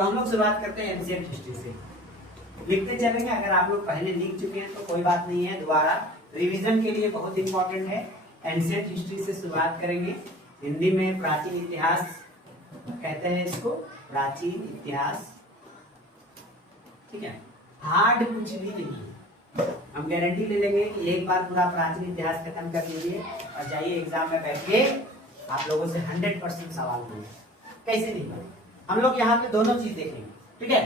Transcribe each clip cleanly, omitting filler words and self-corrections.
तो हम लोग शुरुआत करते हैं एंशिएंट हिस्ट्री से। लिखते चलेंगे, अगर आप लोग पहले लिख चुके हैं तो कोई बात नहीं है, दोबारा रिवीजन के लिए बहुत इंपॉर्टेंट है। एंशिएंट हिस्ट्री से शुरुआत करेंगे। हिंदी में प्राचीन इतिहास कहते हैं इसको, प्राचीन इतिहास। ठीक है, हार्ड कुछ भी नहीं है, हम गारंटी ले लेंगे कि एक बार पूरा प्राचीन इतिहास खत्म कर लीजिए और जाइए एग्जाम में बैठ के आप लोगों से 100% सवाल होंगे। कैसे नहीं बने, हम लोग यहाँ पे दोनों चीज देखेंगे। ठीक है,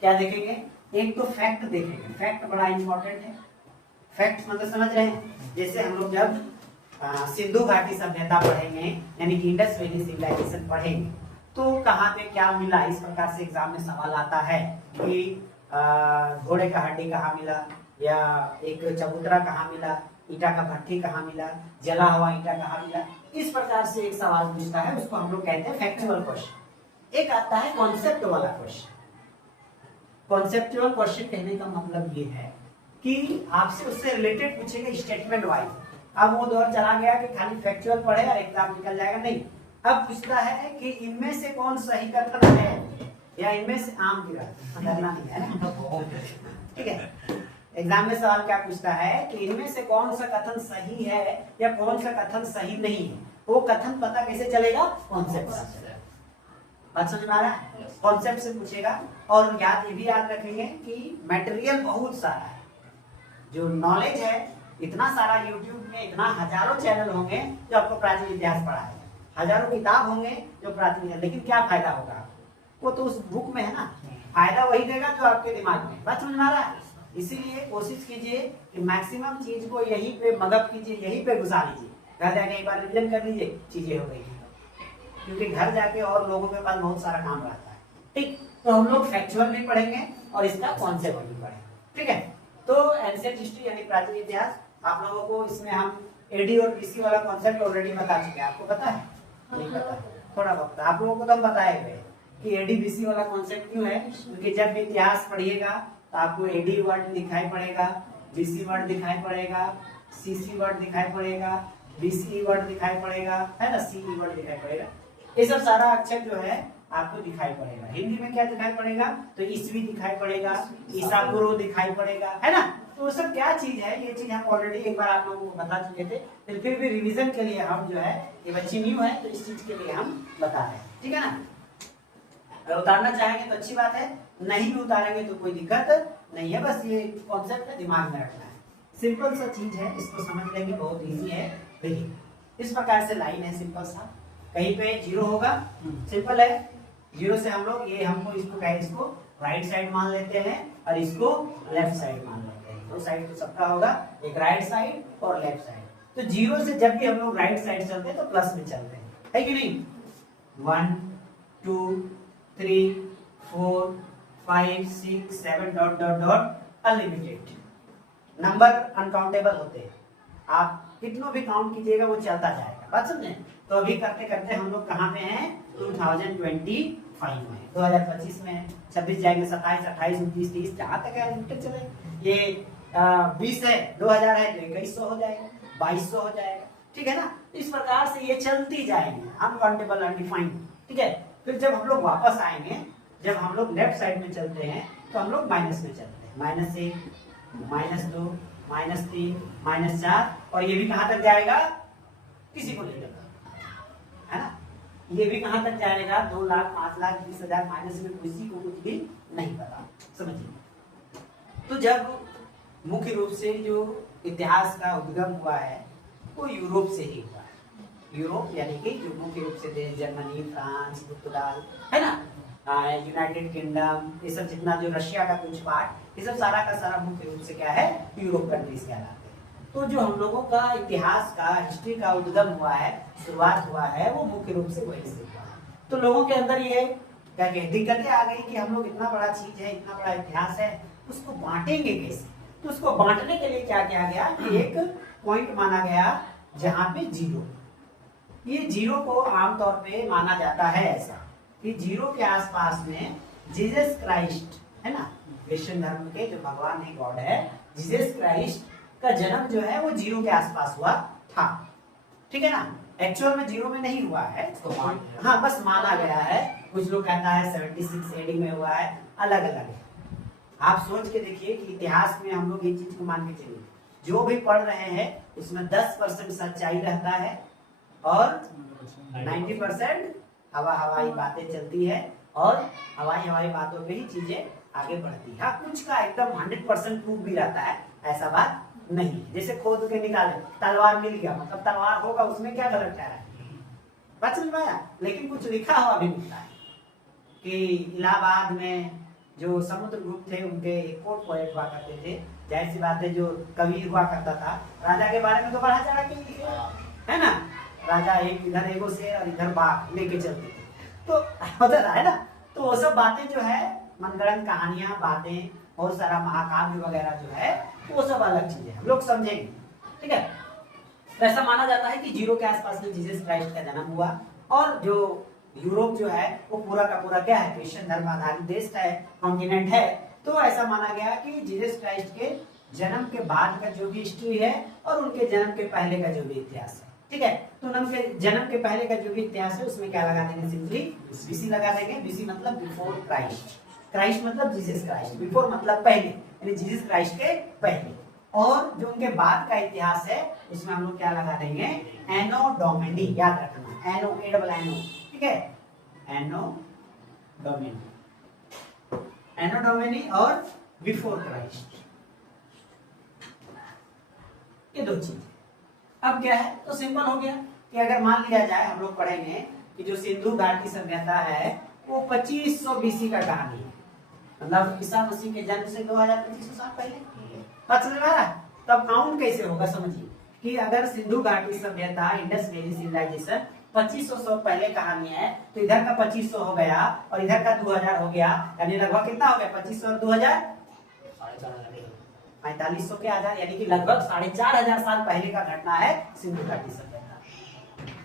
क्या देखेंगे? एक तो फैक्ट देखेंगे, फैक्ट बड़ा इंपॉर्टेंट है। फैक्ट मतलब समझ रहे हैं, जैसे हम लोग जब सिंधु घाटी सभ्यता पढ़ेंगे यानी कि इंडस वैली सिविलाइजेशन पढ़ेंगे तो कहाँ पे क्या मिला, इस प्रकार से एग्जाम में सवाल आता है कि घोड़े का हड्डी कहाँ मिला, या एक चबूतरा कहाँ मिला, ईटा का भट्ठी कहाँ मिला, जला हुआ ईटा कहाँ मिला। इस प्रकार से एक सवाल पूछता है, उसको हम लोग कहते हैं फैक्चुअल क्वेश्चन। एक आता है कॉन्सेप्ट वाला क्वेश्चन। कॉन्सेप्चुअल क्वेश्चन कहने का मतलब ये है कि आपसे उससे रिलेटेड पूछेगा स्टेटमेंट वाइज। अब वो दौर चला गया कि खाली फैक्चुअल पढ़े और एग्जाम निकल जाएगा, नहीं। अब पूछता है कि इनमें से कौन सही कथन है, या इनमें से आम की बात करना नहीं है ना। ठीक है, एग्जाम में सवाल क्या पूछता है कि इनमें से कौन सा कथन सही है या कौन सा कथन सही नहीं है। वो कथन पता कैसे चलेगा? कॉन्सेप्ट से। बात समझ में आ रहा है? कॉन्सेप्ट से पूछेगा। और ये भी याद रखेंगे कि मटेरियल बहुत सारा है, जो नॉलेज है इतना सारा। यूट्यूब में इतना हजारों चैनल होंगे जो आपको प्राचीन इतिहास पढ़ाएंगे, हजारों किताब होंगे जो प्राचीन, लेकिन क्या फायदा होगा? वो तो उस बुक में है ना, फायदा वही देगा जो आपके दिमाग में। बात समझ में आ रहा है? इसीलिए कोशिश कीजिए कि मैक्सिमम चीज को यहीं पे मगब कीजिए, यहीं पे घुसा लीजिए। घर जाके एक बार रिवीजन कर लीजिए, चीजें हो गई। क्योंकि घर जाके और लोगों के पास बहुत सारा काम रहता है। ठीक, तो हम लोग फैक्चुअल भी पढ़ेंगे और इसका कॉन्सेप्ट भी पढ़ेंगे। ठीक है, तो एंशिएंट हिस्ट्री यानी प्राचीन इतिहास, आप लोगों को इसमें हम एडी और बीसी वाला कॉन्सेप्ट ऑलरेडी बता चुके हैं। आपको पता है? नहीं पता, थोड़ा बहुत आप लोगों को तो हम बताए हुए कि एडी बीसी वाला कॉन्सेप्ट क्यों है। क्योंकि जब भी इतिहास पढ़िएगा तो आपको एडी वर्ड दिखाई पड़ेगा, बीसी वर्ड दिखाई पड़ेगा, सीसी वर्ड दिखाई पड़ेगा, बीसी वर्ड दिखाई पड़ेगा, है ना, सीई वर्ड दिखाई पड़ेगा। ये सब सारा अक्षर जो है आपको दिखाई पड़ेगा। हिंदी में क्या दिखाई पड़ेगा? तो ईस्वी दिखाई पड़ेगा, ईसा पूर्व दिखाई पड़ेगा, है ना। तो वो सब क्या चीज है, ये चीज हम ऑलरेडी एक बार आप लोगों को बता चुके थे। फिर भी रिवीजन के लिए हम जो है, ये बच्ची न्यू है तो इस चीज के लिए हम बता रहे हैं। ठीक है ना, अगर उतारना चाहेंगे तो अच्छी बात है, नहीं भी उतारेंगे तो कोई दिक्कत नहीं है। बस ये कॉन्सेप्ट दिमाग में रखना है, सिंपल सा चीज है, इसको समझ लेंगे, बहुत ईजी है। देखिए इस प्रकार से लाइन है, सिंपल सा, कहीं पे जीरो होगा, सिंपल है। जीरो से हम लोग ये हमको इसको राइट साइड मान लेते हैं और इसको लेफ्ट साइड मान लेते हैं। दो साइड तो सबका होगा, एक राइट साइड और लेफ्ट साइड। तो जीरो से जब भी हम लोग राइट साइड चलते हैं तो प्लस में चलते हैं, है कि नहीं। 1 2 3 4 5 6 7 dot dot dot unlimited number uncountable होते हैं। आप कितनों भी काउंट कीजिएगा वो चलता जाएगा। बात समझे? तो अभी करते करते हम लोग कहाँ पे हैं? 2025 में, 2025 में 26 जाएंगे, 27 28 29 30 जहाँ तक है लिमिटेड चले। ये 20 है, 2000 है तो 2100 हो जाएगा, 2200 हो जाएगा। ठीक है ना, इस प्रकार से ये चलती जाएगी, अनकाउंटेबल अनडिफाइंड। ठीक है, फिर जब हम लोग वापस आएंगे, जब हम लोग लेफ्ट साइड में चलते हैं तो हम लोग माइनस में चलते हैं, -1 -2 -3 -4, और ये भी कहाँ तक जाएगा? किसी को नहीं पता, है ना। ये भी कहाँ तक जाएगा? 2 लाख 5 लाख 20 हजार, माइनस में किसी को कुछ भी नहीं पता, समझिए। तो जब मुख्य रूप से जो इतिहास का उद्गम हुआ है वो यूरोप से ही हुआ है। यूरोप यानी कि जो मुख्य रूप से देश, जर्मनी, फ्रांस, पुर्तगाल, है ना, यूनाइटेड किंगडम, ये सब जितना जो रशिया का कुछ पार्ट, ये सब सारा का सारा मुख्य रूप से क्या है? यूरोप कंट्रीज कहलाते हैं। तो जो हम लोगों का इतिहास का, हिस्ट्री का उद्गम हुआ है, शुरुआत हुआ है, वो मुख्य रूप से वहीं से हुआ है। तो लोगों के अंदर ये क्या कहते दिक्कतें आ गई कि हम लोग इतना बड़ा चीज है, इतना बड़ा इतिहास है, उसको बांटेंगे कैसे? तो उसको बांटने के लिए क्या किया गया कि एक पॉइंट माना गया जहां पे जीरो। ये जीरो को आमतौर पे माना जाता है ऐसा कि जीरो के आसपास में जीसस क्राइस्ट, है ना, क्रिश्चियन धर्म के जो भगवान है, गॉड है, जीसस क्राइस्ट का जन्म जो है वो जीरो के आसपास हुआ था। ठीक है ना, एक्चुअल में जीरो में नहीं हुआ है, हाँ बस माना गया है कुछ लोग कहता है 76 एडी में हुआ है, अलग अलग है। आप सोच के देखिए कि इतिहास में हम लोग ये चीज को मान के चलिए, जो भी पढ़ रहे हैं उसमें 10% सच्चाई रहता है और 90% हवाई बातें चलती है और हवाई बातों पे ही चीजें आगे बढ़ती है। हाँ, कुछ का एकदम 100% प्रूफ भी रहता है, ऐसा बात नहीं। जैसे खोद के निकाले तलवार मिल गया, मतलब तलवार होगा, उसमें क्या गलत कह रहा है, बात समझ में आया। लेकिन कुछ लिखा हुआ भी मिलता है कि इलाहाबाद में जो समुद्रगुप्त थे उनके एक कोर्ट पोएट हुआ करते थे, जाहिर सी बात है जो कवि हुआ करता था, राजा के बारे में तो बढ़ा चढ़ा के लिखे है ना। राजा एक इधर एगो से और इधर बाघ लेके चलते थे, तो होता है ना। तो वो सब बातें जो है मनगढ़ंत कहानियां, बातें, और सारा महाकाव्य वगैरह जो है वो सब अलग चीजें हम लोग समझेंगे, ठीक है। तो ऐसा माना जाता है कि 0 के आसपास में जीसस क्राइस्ट का जन्म हुआ, और जो यूरोप जो है वो पूरा का पूरा क्या है, क्रिश्चियन धर्म आधारित देश है, कॉन्टिनेंट है। तो ऐसा माना गया कि जीसस क्राइस्ट के जन्म के बाद का जो भी हिस्ट्री है और उनके जन्म के पहले का जो भी इतिहास है, ठीक है। तो उनके जन्म के पहले का जो भी इतिहास है उसमें क्या लगा देंगे, सिंपली बीसी लगा देंगे। बीसी मतलब बिफोर क्राइस्ट, क्राइस्ट मतलब जीसस क्राइस्ट, बिफोर मतलब पहले, यानी जीसस क्राइस्ट के पहले। और जो उनके बाद का इतिहास है उसमें हम लोग क्या लगा देंगे, एनो डोमिनी, याद रखना, एनो ए डबल एनो, ठीक है, एनो डोमिनी, एनो डोमिनी और बिफोर क्राइस्ट, ये दो चीज। अब क्या है, तो सिंपल हो गया कि अगर मान लिया जाए, हम लोग पढ़ेंगे कि जो सिंधु घाटी सभ्यता है वो 2500 बीसी का कहानी है, मतलब ईसा मसीह के जन्म से 2500 साल पहले। बात समझ में आ रहा है। तब काउंट कैसे होगा, समझिए कि अगर सिंधु घाटी सभ्यता, इंडस वैली सिविलाइजेशन 2500 पहले कहानी है, तो इधर का 2500 हो गया और इधर का 2000 हो गया, यानी लगभग कितना हो गया, 2500 और 2000 4500 के आधार, यानी कि लगभग 4500 साल पहले का घटना है सिंधु घाटी सभ्यता।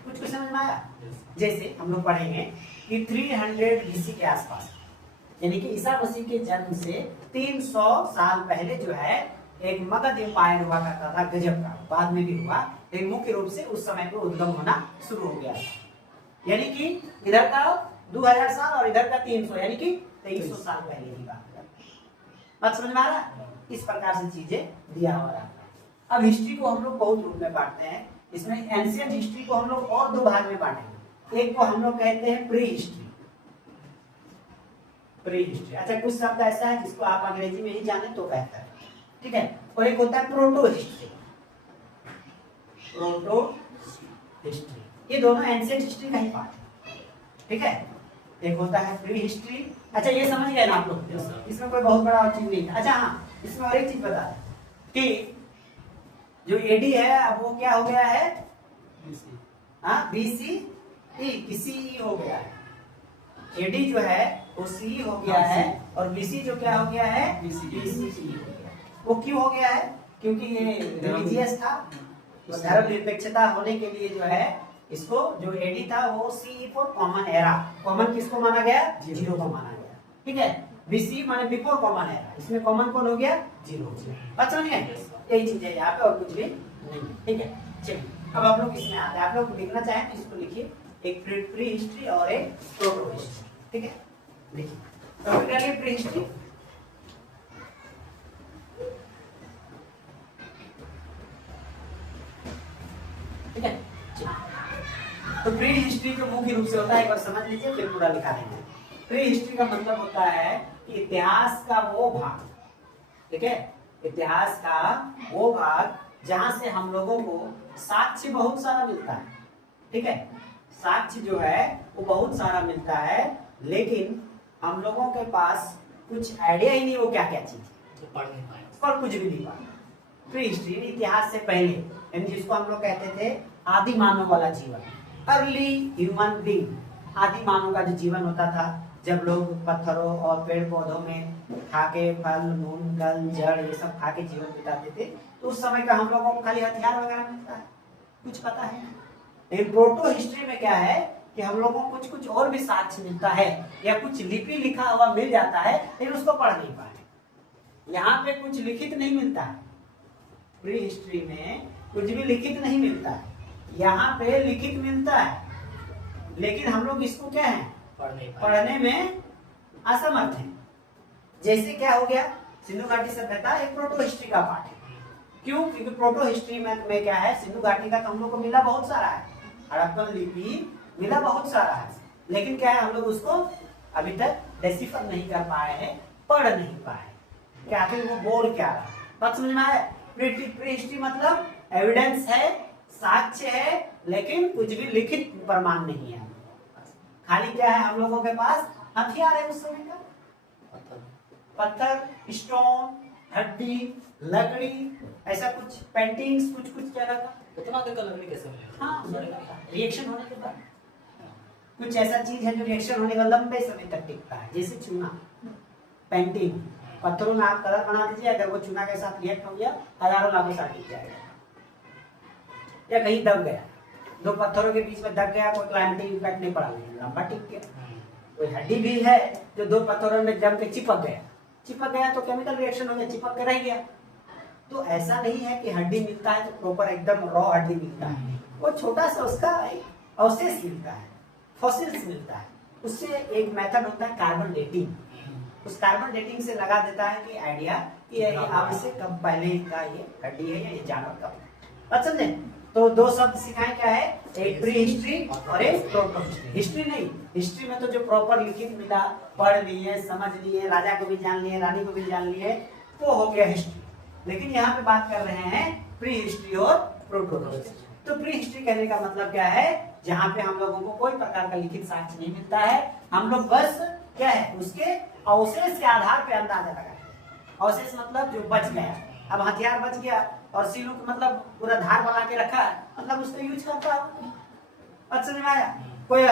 कुछ समझ में आया। जैसे हम लोग पढ़ेंगे कि 300 बीसी के आसपास, यानी कि ईसा मसीह के जन्म से 300 साल पहले जो है एक मगध एम्पायर हुआ करता था, गजब का, बाद में भी हुआ, लेकिन मुख्य रूप से उस समय पे उद्गम होना शुरू हो गया था। यानी कि इधर का 2000 साल और इधर का 300, यानी कि 2300 साल पहले की बात समझ में आ रहा है। इस प्रकार से चीजें दिया हुआ रहता है। अब हिस्ट्री को हम लोग बहुत रूप में बांटते हैं, इसमें एंशिएंट हिस्ट्री को हम लोग और 2 भाग में बांटेंगे। एक को हम लोग कहते हैं प्री हिस्ट्री, प्री हिस्ट्री। अच्छा, कुछ शब्द ऐसा है जिसको आप अंग्रेजी में ही जाने तो बेहतर है, ठीक है। और एक होता है प्रोटो हिस्ट्री, प्रोटो हिस्ट्री। ये दोनों एंशिएंट हिस्ट्री का ही पार्ट है, ठीक है। एक होता है प्री हिस्ट्री। अच्छा, ये समझ गए ना आप लोग, इसमें कोई बहुत बड़ा और चीज नहीं है। अच्छा हाँ, इसमें और एक चीज बता दें कि जो एडी है अब वो क्या हो गया है, बीसी ई, सी हो गया है। एडी जो है वो सी हो गया है और बीसी जो क्या हो गया है, बीसी हो गया। वो क्यों हो गया है, क्योंकि ये रिलीजियस था, धर्मनिरपेक्षता होने के लिए जो है इसको, जो एडी था वो सी फॉर कॉमन एरा, कॉमन किसको माना गया, 0 को माना गया, ठीक है। बीसी माने बिफोर कॉमन एरा, इसमें कॉमन कौन हो गया, 0। अच्छा नहीं है, यही चीज है यहाँ पे और कुछ भी नहीं, ठीक है। चलिए अब आप लोग इसमें आते हैं, आप लोग लिखना चाहें तो इसको लिखिए, एक प्री हिस्ट्री और एक प्रोटो हिस्ट्री, ठीक है। देखिए टॉपिक क्या है, प्री हिस्ट्री। ठीक है, तो प्री हिस्ट्री जो मुख्य रूप से होता है, एक बार समझ लीजिए फिर पूरा लिखा देंगे। प्री हिस्ट्री का मतलब होता है कि इतिहास का वो भाग, ठीक है, इतिहास का वो भाग जहां से हम लोगों को साक्ष्य बहुत सारा मिलता है, ठीक है। साक्ष्य जो है वो बहुत सारा मिलता है, लेकिन हम लोगों के पास कुछ आइडिया ही नहीं वो क्या क्या चीज तो पढ़ नहीं पाए और कुछ भी नहीं पाए। प्री हिस्ट्री इतिहास से पहले, यानी जिसको हम लोग कहते थे आदि मानव वाला जीवन, अर्ली ह्यूमन बीइंग, आदि मानव का जो जीवन होता था, जब लोग पत्थरों और पेड़ पौधों में खाके, फल मूल गल जड़ ये सब खाके जीवन बिताते थे, तो उस समय का हम लोगों को खाली हथियार वगैरह मिलता है, कुछ पता है। लेकिन प्रोटो हिस्ट्री में क्या है कि हम लोगों को कुछ कुछ और भी साक्ष्य मिलता है, या कुछ लिपि लिखा हुआ मिल जाता है, लेकिन उसको पढ़ नहीं पाए। यहाँ पे कुछ लिखित नहीं मिलता है, प्री हिस्ट्री में कुछ भी लिखित नहीं मिलता है, यहाँ पे लिखित मिलता है, लेकिन हम लोग इसको क्या है पढ़ने में असमर्थ हैं। जैसे क्या हो गया, सिंधु घाटी सभ्यता एक प्रोटो हिस्ट्री का पार्ट है। क्यों? क्योंकि प्रोटो हिस्ट्री में क्या है, सिंधु घाटी का तो हम लोग को मिला बहुत सारा है, हड़प्पन लिपि मिला बहुत सारा है, लेकिन क्या है हम लोग उसको अभी तक डेसिफर नहीं कर पाए हैं, पढ़ नहीं पाए कि आखिर वो बोल क्या रहा है। बात समझ में आया? प्री हिस्ट्री मतलब एविडेंस है, साक्ष्य है, लेकिन कुछ भी लिखित प्रमाण नहीं है। खाली क्या है हम लोगों के पास, हथियार है उस समय का, पत्थर, स्टोन, हड्डी, लकड़ी, ऐसा कुछ पेंटिंग्स, कुछ कुछ क्या था। उतना देर का लकड़ी कैसे मिलेगा? हाँ, रिएक्शन होने के बाद कुछ ऐसा चीज है जो रिएक्शन होने का लंबे समय तक टिकता है, जैसे चूना, पेंटिंग, पत्थरों में आप कलर बना दीजिए, अगर वो चूना के साथ रिएक्ट हो गया हजारों लाखों साल टिक जाएगा। या कहीं दब गया, दो पत्थरों के बीच में दब गया, कोई क्लाइमेटिक इफेक्ट नहीं पड़ा, लंबा टिक गया। कोई हड्डी भी है जो दो पत्थरों में जम के चिपक गया तो केमिकल रिएक्शन हो गया, चिपक के रह गया। तो ऐसा नहीं है कि हड्डी मिलता है तो प्रॉपर एकदम रॉ हड्डी मिलता है, वो छोटा सा उसका अवशेष मिलता है, फॉसिल्स मिलता है। उससे एक मेथड होता है कार्बन डेटिंग, उस कार्बन डेटिंग से लगा देता है कि आइडिया कि आप इसे कब पहले का ये हड्डी है या ये जानवर कब। बात समझे? तो दो शब्द सिखाए क्या है, एक प्री हिस्ट्री और एक प्रोटो हिस्ट्री। हिस्ट्री नहीं, हिस्ट्री में तो जो प्रॉपर लिखित मिला, पढ़ लिए, समझ लिए, राजा को भी जान लिए, रानी को भी जान लिए, वो हो गया हिस्ट्री। लेकिन यहाँ पे बात कर रहे हैं प्री हिस्ट्री और प्रोटो हिस्ट्री। तो प्री हिस्ट्री कहने का मतलब क्या है, जहाँ पे हम लोगों को कोई प्रकार का लिखित साक्ष्य नहीं मिलता है, हम लोग बस क्या है उसके अवशेष के आधार पे अंदाजा लगाते हैं। अवशेष मतलब जो बच गया, अब हथियार बच गया और सिलूक मतलब पूरा धार बना के रखा है, मतलब उसका यूज करता है। अच्छा समझ में आया? कोई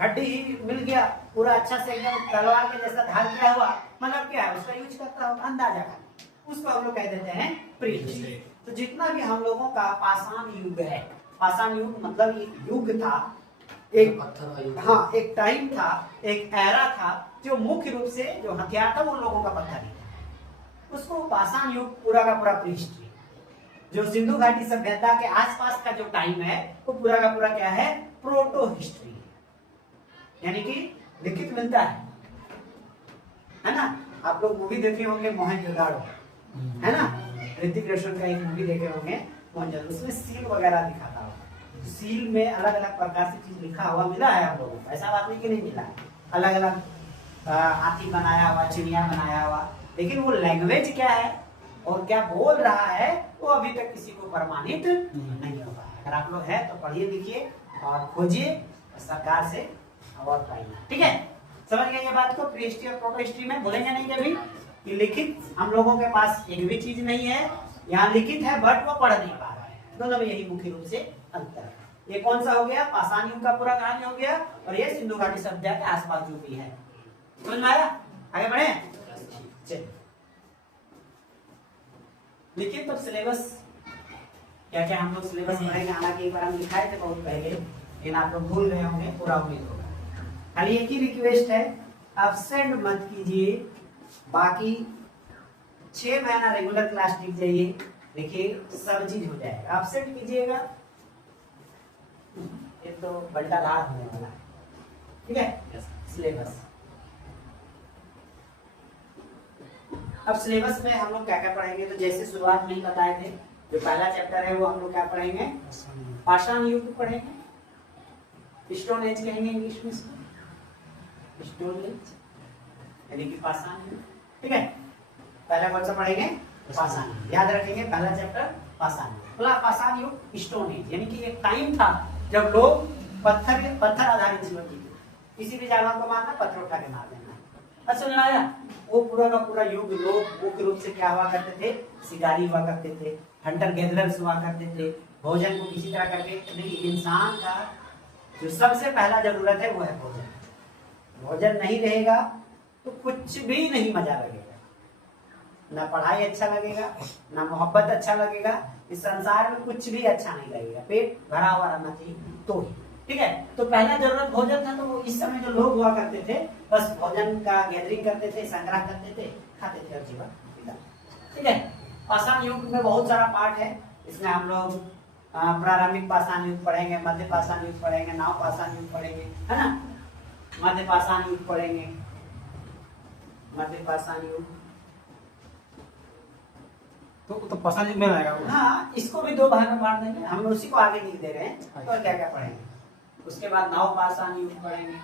हड्डी ही मिल गया पूरा अच्छा से एकदम तलवार के जैसा धार किया हुआ, मतलब क्या है उसका यूज करता है, अंदाजा का, उसको हम लोग कह देते हैं प्री हिस्ट्री। तो जितना भी हम लोगों का पाषाण युग है, पाषाण युग मतलब एक युग था, एक हाँ एक टाइम था, एक एरा था, जो मुख्य रूप से जो हथियार था वो लोगों का पत्थर ही था, उसको पाषाण युग पूरा का पूरा प्री हिस्ट्री। जो सिंधु घाटी सभ्यता के आसपास का जो टाइम है वो पूरा का पूरा क्या है, प्रोटो हिस्ट्री, यानी कि लिखित मिलता है ना। आप लोग मूवी देखे होंगे मोहनजोदाड़ो, है ना, ऋतिक रोशन का एक मूवी देखे होंगे मोहनजोदाड़ो, उसमें सील वगैरह दिखाता हुआ, सील में अलग अलग प्रकार से चीज लिखा हुआ मिला है हम लोगों को, ऐसा बात नहीं कि नहीं मिला है, अलग अलग हाथी बनाया हुआ, चिड़िया बनाया हुआ, लेकिन वो लैंग्वेज क्या है और क्या बोल रहा है वो अभी तक किसी को प्रमाणित नहीं हो पाया। अगर आप लोग हैं तो पढ़िए लिखिए और खोजिए, सरकार से अवार्ड पाइए। ठीक है, समझ गए ये बात को? प्री हिस्ट्री और प्रोटो हिस्ट्री में भूलेंगे नहीं कभी कि लिखित हम लोगों के पास एक भी चीज नहीं है, यहाँ लिखित है बट वो पढ़ नहीं पा रहा है, दोनों में यही मुख्य रूप से अंतर है। ये कौन सा हो गया, पाषाण युग का पूरा कहानी हो गया, और ये सिंधु घाटी सभ्यता के आसपास जो भी है। समझ में आया? आगे बढ़े, चलिए देखिए तब सिलेबस क्या क्या हम लोग सिलेबस पढ़ेंगे। हालांकि एक बार हम लिखाए थे बहुत पहले, लेकिन आप लोग भूल गए होंगे, पूरा उम्मीद होगा। खाली एक ही रिक्वेस्ट है, एब्सेंट मत कीजिए, बाकी 6 महीना रेगुलर क्लास लिख जाइए, देखिए सब चीज हो जाएगा। एब्सेंट कीजिएगा ये तो बल्टा रात होने वाला, ठीक है। सिलेबस, अब सिलेबस में हम लोग क्या क्या पढ़ेंगे, तो जैसे शुरुआत में ही बताए थे, जो पहला चैप्टर है वो हम लोग क्या पढ़ेंगे, पाषाण युग पढ़ेंगे, स्टोन एज कहेंगे इंग्लिश में, स्टोन एज यानी कि पाषाण युग। ठीक है, पहला कौन सा पढ़ेंगे, पाषाण युग, याद रखेंगे पहला चैप्टर पाषाण युग। पाषाण युग स्टोन एज यानी कि एक टाइम था जब लोग पत्थर आधारित जीवन जीते, किसी भी जानवर को मारना पत्थर उठा के मार देना। अच्छा समझ आया? वो पूरा का पूरा युग लोग मुख्य रूप से क्या हुआ करते थे, शिकारी हुआ करते थे, हंटर गैदरर्स हुआ करते थे, भोजन को किसी तरह करके, लेकिन इंसान का जो सबसे पहला जरूरत है वो है भोजन। भोजन नहीं रहेगा तो कुछ भी नहीं मजा लगेगा, ना पढ़ाई अच्छा लगेगा, ना मोहब्बत अच्छा लगेगा, इस संसार में कुछ भी अच्छा नहीं लगेगा, पेट भरा हुआ रहना चाहिए तो ही। ठीक है, तो पहला जरूरत भोजन था, तो इस समय जो लोग हुआ करते थे बस भोजन का गैदरिंग करते थे, संग्रह करते थे, खाते थे और जीवन बिता। ठीक है, पाषाण युग में बहुत सारा पार्ट है, इसमें हम लोग प्रारंभिक पाषाण युग पढ़ेंगे, मध्य पाषाण युग पढ़ेंगे, नव पाषाण युग पढ़ेंगे, है ना। मध्य पाषाण युग पढ़ेंगे, मध्य पाषाण युग। तो पाषाण युग में आएगा वो। हाँ, इसको भी दो भाग में बांट देंगे, हम उसी को आगे लिख दे रहे हैं। तो क्या क्या पढ़ेंगे, उसके बाद नव पाषाण युग पढ़ेंगे,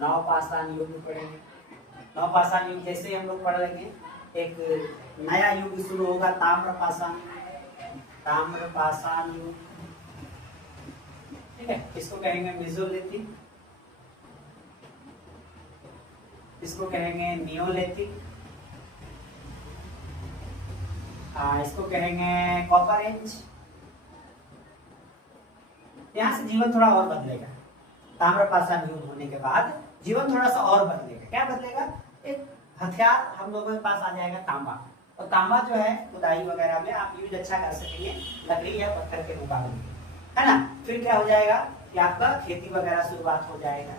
नव पाषाण युग पढ़ेंगे। नव पाषाण युग जैसे हम लोग पढ़ लेंगे, एक नया युग शुरू होगा, ताम्र पाषाण, ताम्र पाषाण युग, ठीक है। इसको कहेंगे मेसोलिथिक, इसको कहेंगे नियोलिथिक, इसको कहेंगे कॉपर एज। यहाँ से जीवन थोड़ा और बदलेगा, ताम्र पाषाण युग होने के बाद जीवन थोड़ा सा और बदलेगा। क्या बदलेगा, एक हथियार हम लोगों के पास आ जाएगा तांबा, और तांबा जो है खुदाई वगैरह में आप यूज अच्छा कर सकेंगे लकड़ी या पत्थर के मुकाबले, है ना। फिर क्या हो जाएगा कि आपका खेती वगैरह शुरुआत हो जाएगा।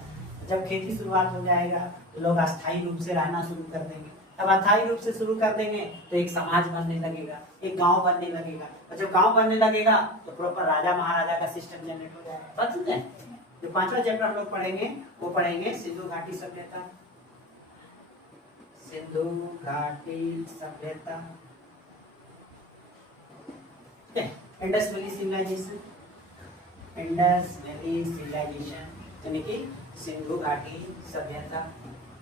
जब खेती शुरुआत हो जाएगा तो लोग अस्थायी रूप से रहना शुरू कर देंगे। अब अस्थायी रूप से शुरू कर देंगे तो एक समाज बनने लगेगा, एक गांव बनने लगेगा, और जब गांव बनने लगेगा तो प्रॉपर राजा महाराजा का सिस्टम जनरेट हो जाएगा। बात समझे। जो पांचवा चैप्टर हम लोग पढ़ेंगे वो पढ़ेंगे सिंधु घाटी सभ्यता, सिंधु घाटी सभ्यता, Indus valley civilisation, Indus valley civilisation यानी कि सिंधु घाटी सभ्यता।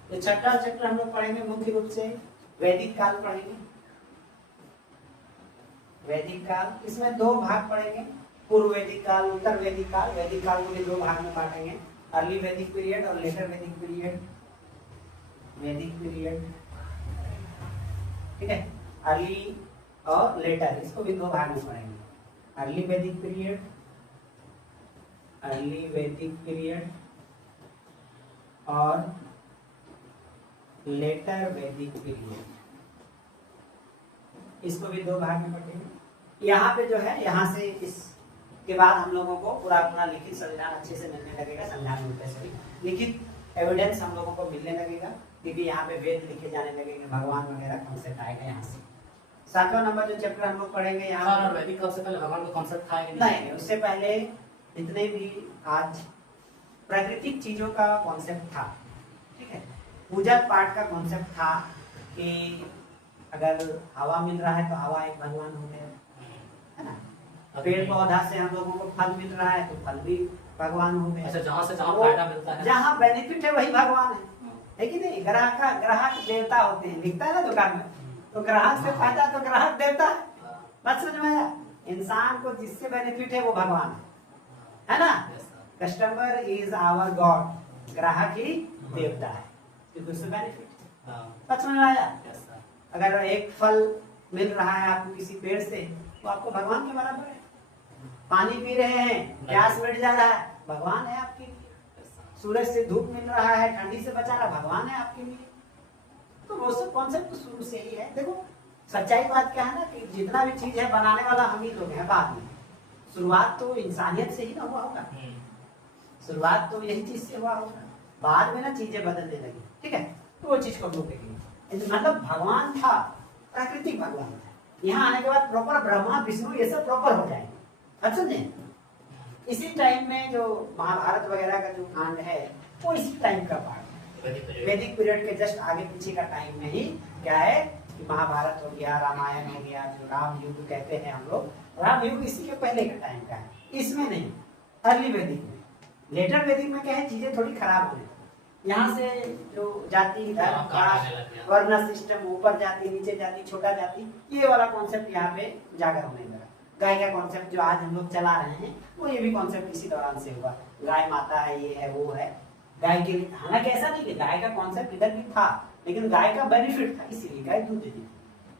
तो छठा चैप्टर हम लोग पढ़ेंगे मुख्य रूप से वैदिक काल पढ़ेंगे, वैदिक काल। इसमें दो भाग पढ़ेंगे, पूर्व वैदिक काल, उत्तर वैदिक काल। वैदिक काल को भी दो भाग में बांटेंगे, अर्ली वैदिक पीरियड और लेटर वैदिक पीरियड, वैदिक पीरियड, ठीक है। अर्ली और लेटर, इसको भी दो भाग में पढ़ेंगे, अर्ली वैदिक पीरियड, अर्ली वैदिक पीरियड और लेटर वैदिक पीरियड, इसको भी दो भाग में पढ़ेंगे। यहाँ पे जो है, यहाँ से इसके बाद हम लोगों को पूरा अपना लिखित संविधान अच्छे से मिलने लगेगा, संविधान मिलते से लिखित एविडेंस हम लोगों को मिलने लगेगा, क्योंकि यहाँ पे वेद लिखे जाने लगेंगे, भगवान वगैरह कॉन्सेप्ट आएगा यहाँ से। सातवां नंबर जो चैप्टर हम लोग पढ़ेंगे यहाँ, वैदिक काल से पहले भगवान का कॉन्सेप्ट था नहीं, उससे पहले जितने भी आज प्राकृतिक चीजों का कॉन्सेप्ट था, ठीक है। पूजा पाठ का कॉन्सेप्ट था कि अगर हवा मिल रहा है तो हवा एक भगवान हो गया, है ना। पेड़ पौधा से हम लोगों को फल मिल रहा है तो फल भी भगवान हो गया। अच्छा, जहाँ से जहाँ फायदा मिलता है, जहाँ बेनिफिट है वही भगवान है कि नहीं। ग्राहक देवता होते हैं, लिखता है ना दुकान में, तो ग्राहक से फायदा तो ग्राहक देवता है। बात समझ में आया। इंसान को जिससे बेनिफिट है वो भगवान है ना। कस्टमर इज आवर गॉड, ग्राहक ही देवता है, क्योंकि उससे बेनिफिट। बात समझ में आया। अगर एक फल मिल रहा है आपको किसी पेड़ से तो आपको भगवान के बराबर है। पानी पी रहे हैं, प्यास मिट जा रहा है, भगवान है आपके लिए। सूरज से धूप मिल रहा है, ठंडी से बचा रहा, भगवान है आपके लिए। तो वो सब कॉन्सेप्ट तो शुरू से ही है। देखो सच्चाई बात क्या है ना, कि जितना भी चीज है बनाने वाला हम ही लोग हैं। बाद में शुरुआत तो इंसानियत से ही ना हुआ होगा, शुरुआत तो यही चीज से हुआ होगा, बाद में ना चीजें बदलने लगी, ठीक है। तो वो चीज को हम लोग देखेंगे। मतलब भगवान था, प्राकृतिक भगवान था। यहाँ आने के बाद प्रॉपर ब्रह्मा विष्णु ये सब प्रॉपर हो जाएंगे। अब समझे। इसी टाइम में जो महाभारत वगैरह का जो कांड है वो इसी टाइम का पार्ट है। वैदिक पीरियड के जस्ट आगे पीछे का टाइम में ही क्या है कि महाभारत हो गया, रामायण हो गया, जो राम युग कहते हैं हम लोग, राम युग इसी के पहले का टाइम का है, इसमें नहीं। अर्ली वैदिक में, लेटर वैदिक में क्या है, चीजें थोड़ी खराब हो, यहाँ से जो जाति धर्म कास्ट वर्ण सिस्टम, ऊपर जाति नीचे जाति छोटा जाति, ये वाला कॉन्सेप्ट यहाँ पे उजागर होने लगा। गाय का कॉन्सेप्ट जो आज हम लोग चला रहे हैं वो ये भी कॉन्सेप्ट इसी दौरान से हुआ। गाय माता है, ये है वो है, गाय के लिए। हालांकि ऐसा नहीं कि गाय का कॉन्सेप्ट इधर भी था, लेकिन गाय का बेनिफिट था, इसीलिए गाय दूध देती थी।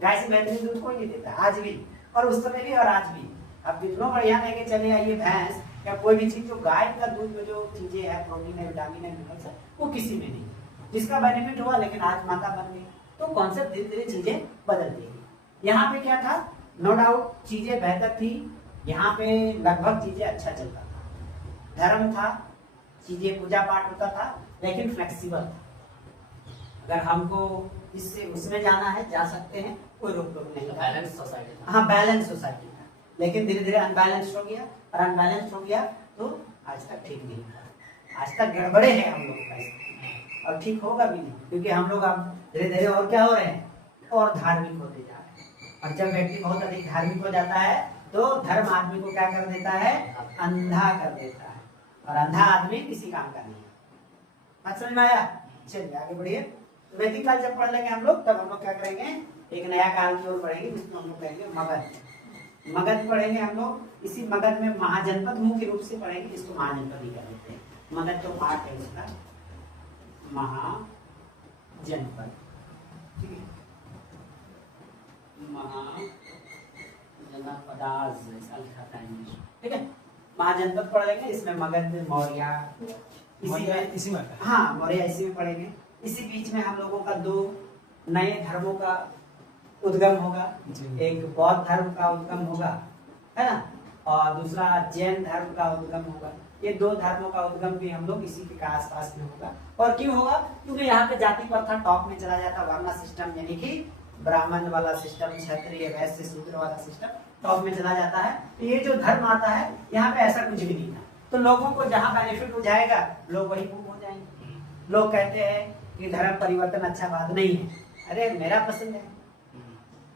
गाय से बेहतरीन दूध कोई नहीं देता आज भी, और उस समय भी और आज भी। अब कितना बढ़िया लेके चले आइए भैंस या कोई भी चीज, जो गाय का दूध में जो चीजें है, प्रोटीन है, विटामिन है, मिनरल्स है, वो किसी में नहीं, जिसका बेनिफिट हुआ। लेकिन आज माता बन गई तो कॉन्सेप्ट धीरे धीरे चीजें बदल गई। यहाँ पे क्या था, नो डाउट चीजें बेहतर थी, यहाँ पे लगभग चीजें अच्छा चलता था, धर्म था, चीजें पूजा पाठ होता था, लेकिन फ्लेक्सिबल था। अगर हमको इससे उसमें जाना है जा सकते हैं, कोई रोक टोक नहीं। बैलेंस सोसाइटी, हाँ बैलेंस सोसाइटी था, लेकिन धीरे धीरे अनबैलेंस हो गया, और अनबैलेंस हो गया तो आज तक ठीक नहीं हुआ। आज तक गड़बड़े है हम लोग का इसमें, और ठीक होगा भी नहीं, क्योंकि हम लोग अब धीरे धीरे और क्या हो रहे हैं, और धार्मिक होते जा रहे हैं। और जब व्यक्ति बहुत अधिक धार्मिक हो जाता है तो धर्म आदमी को क्या कर देता है, अंधा कर देता है, और अंधा आदमी किसी काम का नहीं है। बात समझ में आया? चलिए आगे बढ़िए। तो वैदिक काल जब पढ़ लेंगे हम लोग, तब हम लोग क्या करेंगे, एक नया काल की ओर बढ़ेंगे, जिसमें हम लोग कहेंगे मगध। मगध पढ़ेंगे हम लोग। इसी मगध में महाजनपद मुख्य रूप से पढ़ेंगे, इसको महाजनपद ही कर लेते हैं। मगध तो पार्ट है उसका, महाजनपद, ठीक है, महाजनपदाज ऐसा लिखा था इंग्लिश, ठीक है। महाजनपद पढ़ लेंगे, इसमें मगध, मौर्य, इसी में हाँ मौर्य इसी में पढ़ेंगे। इसी बीच में हम लोगों का दो नए धर्मों का उद्गम होगा, एक बौद्ध धर्म का उद्गम होगा, है ना, और दूसरा जैन धर्म का उद्गम होगा। ये दो धर्मों का उद्गम भी हम लोग इसी के आसपास में होगा। और क्यों होगा, क्योंकि यहाँ पे जाति प्रथा टॉप में चला जाता, वर्ण सिस्टम यानी कि ब्राह्मण वाला सिस्टम, क्षत्रिय, वैश्य, शूद्र वाला सिस्टम टॉप में चला जाता है। तो ये जो धर्म आता है, यहाँ पे ऐसा कुछ भी नहीं था, तो लोगों को जहाँ बेनिफिट हो जाएगा लोग वही मूव हो जाएंगे। लोग कहते हैं कि धर्म परिवर्तन अच्छा बात नहीं है, अरे मेरा पसंद है,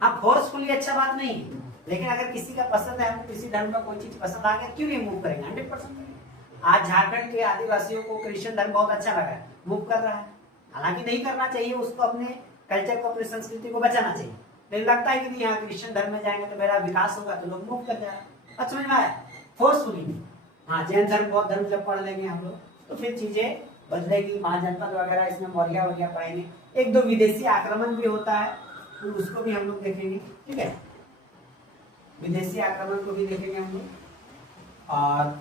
हाँ फोर्सफुली अच्छा बात नहीं है, लेकिन अगर किसी का पसंद है, हमको किसी धर्म का कोई चीज पसंद आ गया, क्यों नहीं मूव करेंगे, 100% करेंगे। आज झारखंड के आदिवासियों को क्रिश्चियन धर्म बहुत अच्छा लगा है, मूव कर रहा है, हालांकि नहीं करना चाहिए, उसको अपने कल्चर को, अपनी संस्कृति को बचाना चाहिए, लेकिन लगता है कि नहीं यहाँ क्रिश्चियन धर्म में जाएंगे तो मेरा विकास होगा, तो लोग मूव कर जाएगा। समझ में आया? फोर्सफुली नहीं। हाँ जैन धर्म, बौद्ध धर्म जब पढ़ लेंगे हम लोग, तो फिर चीजें बदलेगी। महाजनपद वगैरह इसमें मौर्य वगैरह पढ़ेंगे। एक दो विदेशी आक्रमण भी होता है, तो उसको भी हम लोग देखेंगे, ठीक है, विदेशी आक्रमण को भी देखेंगे हम लोग। और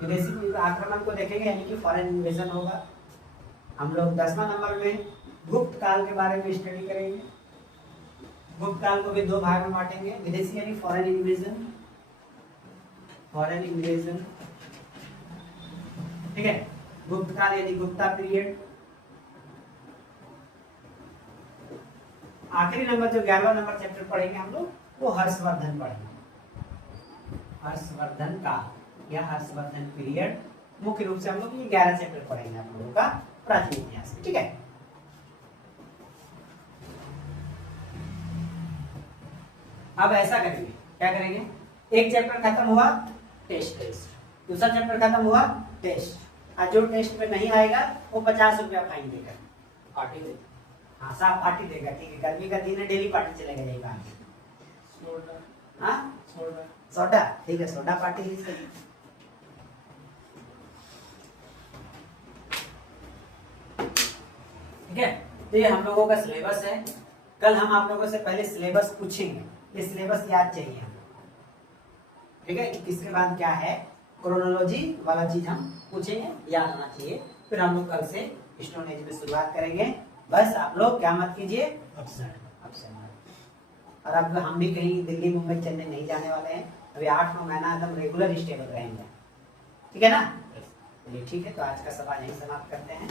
विदेशी आक्रमण को देखेंगे यानी कि फॉरेन इन्वेजन होगा। हम लोग 10वां नंबर में गुप्त काल के बारे में स्टडी करेंगे। गुप्त काल को भी दो भाग में बांटेंगे, विदेशी यानी फॉरेन इन्वेजन, फॉरेन इन्वेजन, ठीक है, गुप्त काल यानी गुप्ता पीरियड। आखिरी नंबर जो 11वां नंबर चैप्टर पढ़ेंगे हम लोग, वो हर्षवर्धन पढ़ेंगे, हर्षवर्धन काल या हर्षवर्धन पीरियड। मुख्य रूप से हम लोग ये 11 चैप्टर पढ़ेंगे हम लोगों का प्राचीन इतिहास, ठीक है। अब ऐसा करेंगे, क्या करेंगे, एक चैप्टर खत्म हुआ, टेस्ट, दूसरा चैप्टर खत्म हुआ, टेस्ट, और जो टेस्ट में नहीं आएगा वो 50 रुपया फाइन देगा, पार्टी दे, हाँ साफ पार्टी देगा, ठीक है, गर्मी का दिन है, डेली पार्टी चलेगा यही बात, हाँ सोडा, ठीक है, सोडा पार्टी ही सही। ठीक है, तो ये हम लोगों का सिलेबस है। कल हम आप लोगों से पहले सिलेबस पूछेंगे, ये सिलेबस याद चाहिए हमको, ठीक है, इसके बाद क्या है क्रोनोलॉजी वाला चीज हम पूछेंगे, याद होना चाहिए। फिर हम लोग कल से स्टोन एज में शुरुआत करेंगे। बस आप लोग क्या मत कीजिए, और अब हम भी कहीं दिल्ली, मुंबई, चेन्नई नहीं जाने वाले हैं, अभी 8-9 महीना एकदम रेगुलर स्टेबल रहेंगे, ठीक है ना। चलिए ठीक है, तो आज का सवाल यहीं समाप्त करते हैं।